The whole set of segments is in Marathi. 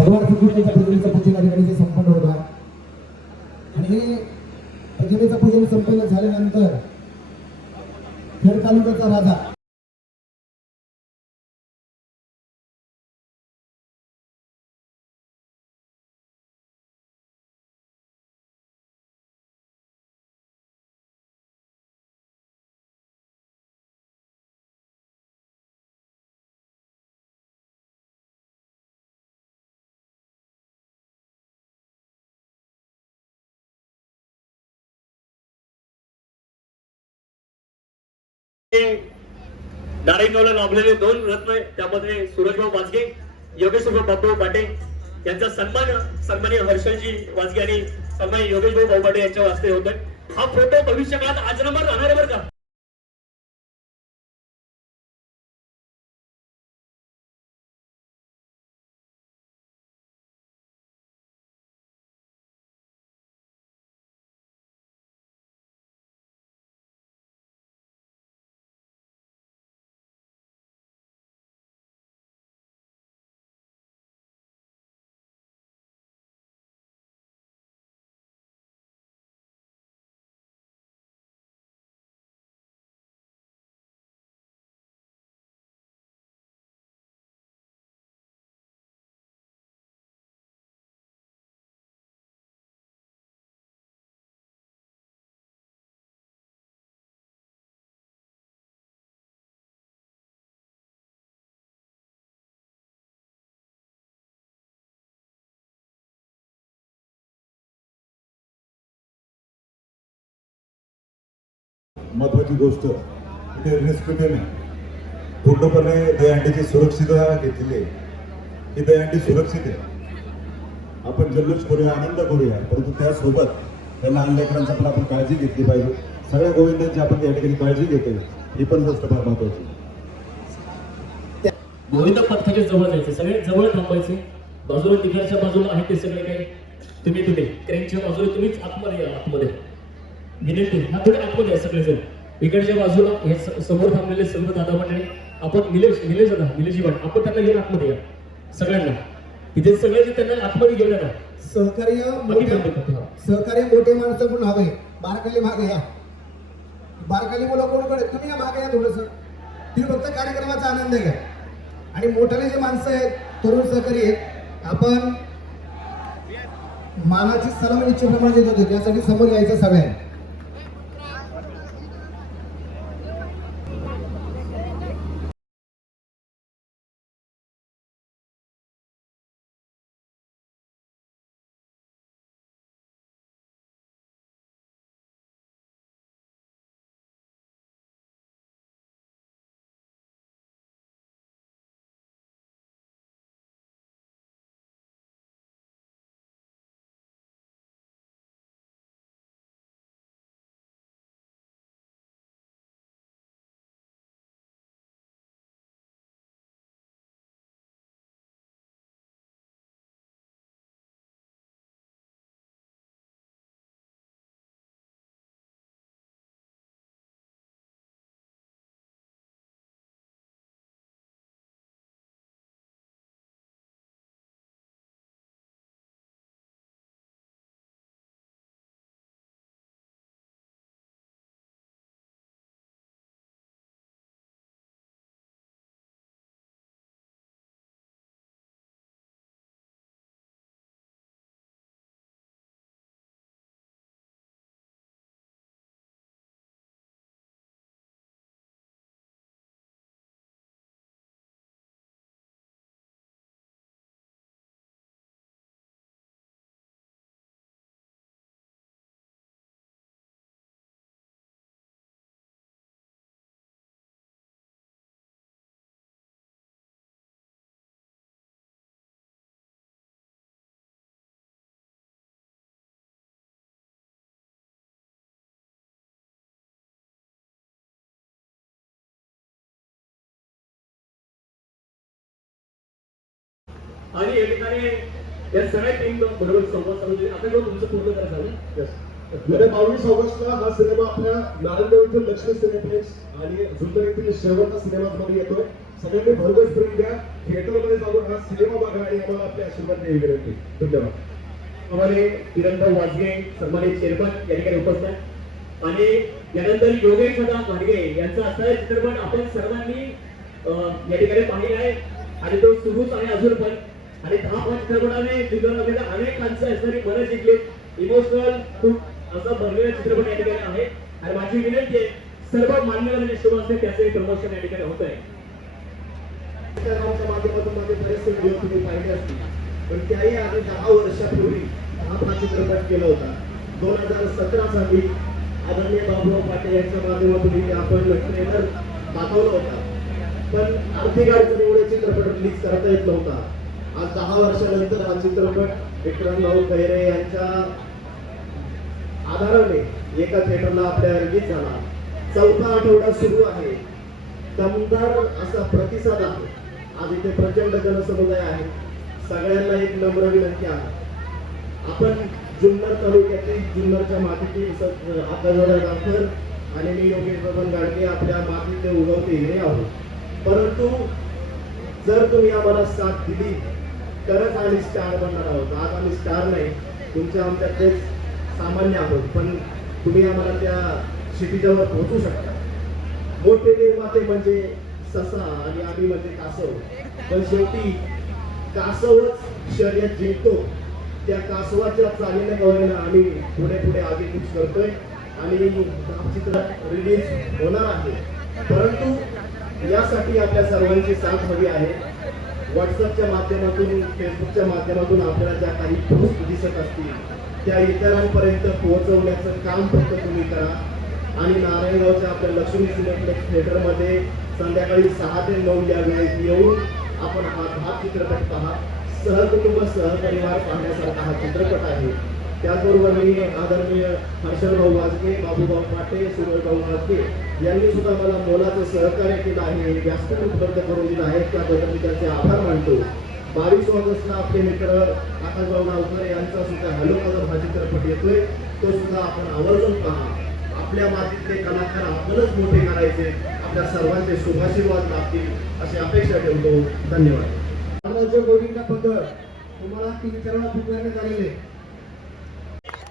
भगवान श्रीकृष्णाच्या प्रतिमेचं पूजन या ठिकाणी संपन्न होत आहे. आणि हे प्रतिमेचं पूजन संपन्न झाल्यानंतर खेड तालुक्याचा राजा नारायणगावला लाभलेले दोन रत्न त्यामध्ये सूरजभाऊ वाजगे योगेशभाऊ बापू पाटे यांचा सन्मान सन्माननीय हर्षलजी वाजगे आणि सन्मान योगेशभाऊ बावपाटे यांच्या वास्ते होतोय. हा फोटो भविष्यकाळात आजरामर राहणार बरं का? महत्वाची गोष्ट. इथे रिस्क पूर्णपणे दहीहंडीची सुरक्षितता घेतलेली आहे. ही दहीहंडी सुरक्षित आहे. आपण जल्लोष करूया आनंद करूया. परंतु त्यासोबत त्या लहान लेकरांची पण आपण काळजी घेतली पाहिजे. सगळ्या गोविंदांची आपण या ठिकाणी काळजी घेतोय. ही पण गोष्ट फार महत्वाची गोविंद पथकाच्या जवळ जायचे. सगळे जवळ थांबायचे. बाजूला तिकडच्या बाजूला आहे ते सगळे काही. तुम्ही तुम्ही क्रेनच्या बाजूला तुम्हीच आतमध्ये या आतमध्ये. विनंती हा थोडे आतमध्ये सगळे जण. इकडच्या बाजूला हे समोर थांबलेले सर्व दादा मंडळी आपण निलेश निलेश दादा निलेशजी पण आपण त्यांना घेऊन आतमध्ये या. सगळ्यांना. इथे सगळे जे त्यांना आतमध्ये घेऊन येणार सहकार्य. सहकार्य मोठे माणसं पण हवे बारकाली मागे या. बारकाली मुलं कोणकडे तुम्ही या मागे या थोडस. तुम्ही फक्त कार्यक्रमाचा आनंद घ्या. आणि मोठाले जे माणसं आहेत तरुण सहकारी आहेत आपण मानाची सलामी निश्चितप्रमाणे देत होतो. त्यासाठी समोर यायचं सगळ्यांनी. आणि या ठिकाणी या सगळ्या टीम बरोबर संवाद साधून आता जेव्हा तुमचं पूर्ण करायचं झालं बावीस ऑगस्टला हा सिनेमा आपल्या नारायणगाव येथील लक्ष्मी सिनेप्लेक्स आणि जुन्नर येथील शेवटचा सिनेमा मध्ये येतोय. सगळ्यांनी भरघोस प्रेम द्या. थिएटरमध्ये जाऊन हा सिनेमा बघा आणि आम्हाला आपले आशीर्वाद द्यावी विनंती धन्यवाद. आम्हाला किरणराव वाजगे सन्मानित चेअरमन या ठिकाणी उपस्थित आणि यानंतर योगेश सदा वाडगे यांचा असा चित्रपट आपण सर्वांनी या ठिकाणी पाहिला आहे. आणि तो सुरूच आहे अजून पण. आणि दहा पाच चित्रपटाने चित्रपटामध्ये अनेक माणसं असणारी मनं जिंकली. इमोशनल खूप असा भरलेला चित्रपट या ठिकाणी आहे. आणि माझी विनंती आहे सर्व मान्यवर जे शुभ असते त्याचे प्रमोशन या ठिकाणी होत आहे. माध्यमातून माझे बरेचसे व्हिडिओ तुम्ही पाहिले असतील. पण त्याही आम्ही दहा वर्षापूर्वी हा हा चित्रपट केला होता. दोन हजार सतरा साली आदरणीय बाबूराव पाटील यांच्या माध्यमातून आपण ट्रेलर दाखवला होता. पण आर्थिक अडचणीमुळे चित्रपट रिलीज करता येत नव्हता. आज दहा वर्षानंतर हा चित्रपट विक्रमभाऊ खैरे यांच्या आधाराने एका थिएटरला आपल्या रिलीज झाला. चौथा आठवडा सुरू आहे. दमदार असा प्रतिसाद आहे. आज इथे प्रचंड जनसमुदाय आहे. सगळ्यांना एक नम्र विनंती आहे. आपण जुन्नर तालुक्यातील जुन्नरच्या मातीतील आकाशवाडा डांबर आणि मी योगेश बबन गाडगे आपल्या मातीचे उगवते हे आहोत. परंतु जर तुम्ही आम्हाला साथ दिली तरच आम्ही स्टार बनणार आहोत. आज आम्ही स्टार नाही तुमच्या आमच्यातलेच सामान्य आहोत. पण तुम्ही आम्हाला त्या क्षितिजावर पोहोचू शकता. मोठे निर्माते म्हणजे ससा आणि आम्ही म्हणजे कासव. पण शेवटी कासवच शर्यत जिंकतो. त्या कासवाच्या चालीने गवळीनं आम्ही पुढे पुढे आगेकूच करतोय. आणि चित्र रिलीज होणार आहे. परंतु यासाठी आपल्या सर्वांची साथ हवी आहे. व्हॉट्सअपच्या माध्यमातून फेसबुकच्या माध्यमातून आपल्याला ज्या काही पोस्ट दिसत असतील त्या इतरांपर्यंत पोहोचवण्याचं काम फक्त तुम्ही करा. आणि नारायणगावच्या आपल्या लक्ष्मी सिनेप्लेक्स थिएटरमध्ये संध्याकाळी सहा ते नऊ या वेळेत येऊन आपण हा हा चित्रपट पहा. सहकुटुंब सहपरिवार पाहण्यासारखा हा चित्रपट आहे. त्याचबरोबर मी आदरणीय हर्षलभाऊ वाजगे बाबूभाऊ पाटे सुरेशभाऊ वाजगे यांनी सुद्धा मला मोलाचं सहकार्य केलं आहे व्यासपीठ उपलब्ध करून दिलं आहे. त्याबद्दल मी त्यांचे आभार मानतो. बावीस ऑगस्टला आपले मित्र आकाशभाऊ नावकर यांचा सुद्धा हॅलो कलर हा चित्रपट येतोय. तो सुद्धा आपण आवर्जून पहा. आपल्या मातीतले कलाकार आपणच मोठे करायचे. आपल्या सर्वांचे शुभाशीर्वाद लाभतील अशी अपेक्षा ठेवतो. धन्यवाद. गोविंदा गोविंद तुम्हाला तीन चार वेळा आलेले.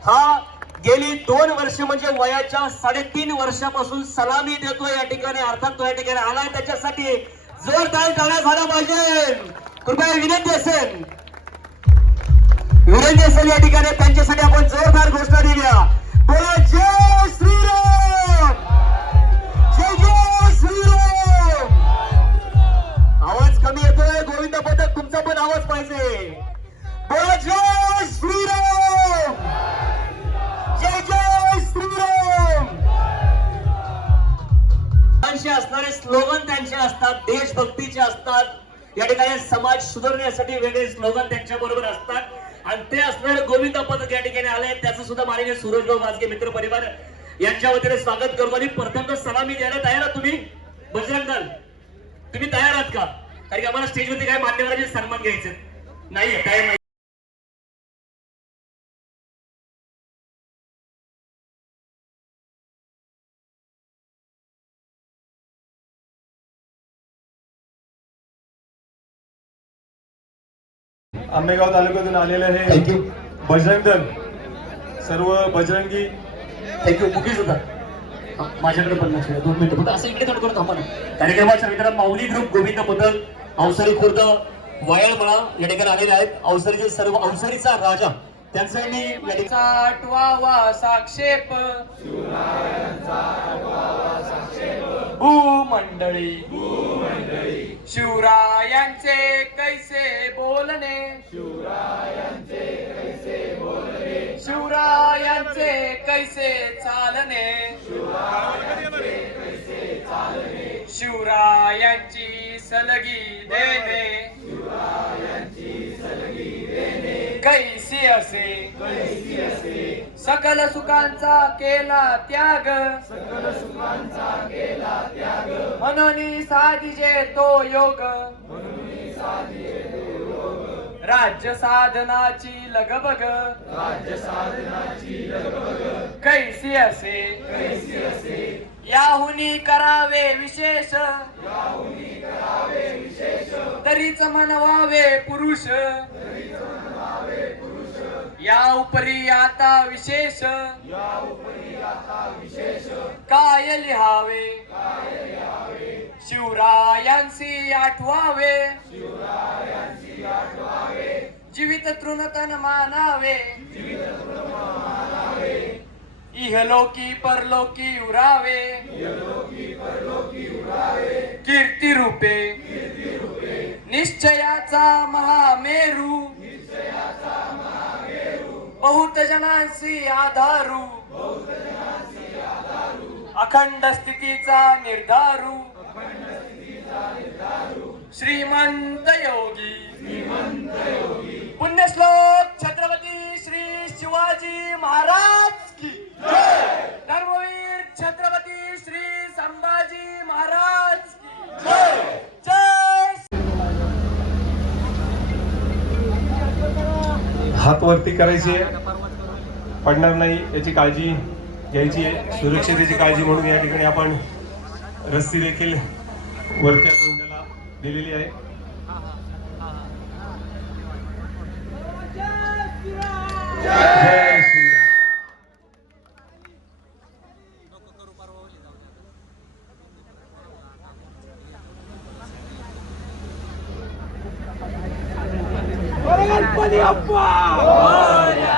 हा गेली दोन वर्ष म्हणजे वयाच्या साडेतीन वर्षापासून सलामी देतो या ठिकाणी अर्थात तो या ठिकाणी आलाय. त्याच्यासाठी जोरदार टाळ्या झाला पाहिजे. कृपया विनंती असेल. विनंती असेल या ठिकाणी. त्यांच्यासाठी आपण जोरदार घोषणा दिल्या. बोला जय श्रीराम! जय जय श्रीराम! आवाज कमी येतोय. गोविंद पथक तुमचा पण आवाज पाहिजे. बोला जय श्रीराम! देशभक्तीचे असतात. या ठिकाणी समाज सुधारण्यासाठी वेगळे स्लोगन त्यांच्या बरोबर असतात. आणि ते असणारे गोविंद पथक या ठिकाणी आले त्याचं सुद्धा माननीय सूरजभाऊ वाजगे मित्र परिवार यांच्या वतीने स्वागत करतो. आणि प्रथम सलामी द्यायला तयार आहात तुम्ही? बजरंग दल. तुम्ही तयार आहात का? कारण की आम्हाला स्टेजवरती काय मान्यवरांचे सन्मान घ्यायचे नाही काय आंबेगाव तालुक्यातून आलेले हे थँक्यू बजरंग दल. सर्व बजरंगी थँक्यू मुकेश होता माझ्याकडे पण लक्ष द्या. दोन मिनिटं. फक्त असं इकडे थोडं करतो आपण कार्यक्रमाच्या मित्र माऊली ग्रुप गोविंद पदल अवसरी खुर्द वयाळमळा या ठिकाणी आलेले आहेत. अवसरीचे सर्व अवसरीचा राजा. त्यांचं मी या ठिकाणी आठवावा साक्षेप. भूमंडळी. शिवरायांचे शिवरायांची सलगी देणे. कैसी असे. सकल सुखांचा केला त्याग. सकल सुखांचा केला त्याग म्हणून साधिजे तो योग. राज्य साधनाची लगबग. राज्य साधनाची लगबग कैसी असे कैसी असे. याहुनी करावे विशेष. तरीच म्हणवावे पुरुष. या उपरी आता विशेष. काय लिहावे? शिवरायांशी आठवावे. जीवित तृणतन मानावे. इहलोकी परलोकी उरावे। कीर्ती रूपे। निश्चयाचा महामेरू। बहुत जनांशी आधारू। अखंड स्थितीचा निर्धारू। श्रीमंत योगी। पुण्यश्लोक छत्रपती श्री शिवाजी महाराज। धर्मवीर छत्रपती श्री संभाजी महाराज हात वरती करायची आहे. पडणार नाही याची काळजी घ्यायची आहे. सुरक्षितेची काळजी म्हणून या ठिकाणी आपण रस्सी देखील वरती आपण त्याला दिलेली आहे. जय श्रीराम. मोरया.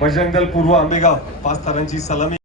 बजरंग दल पूर्व आंबेगाव पाच तारांची सलामी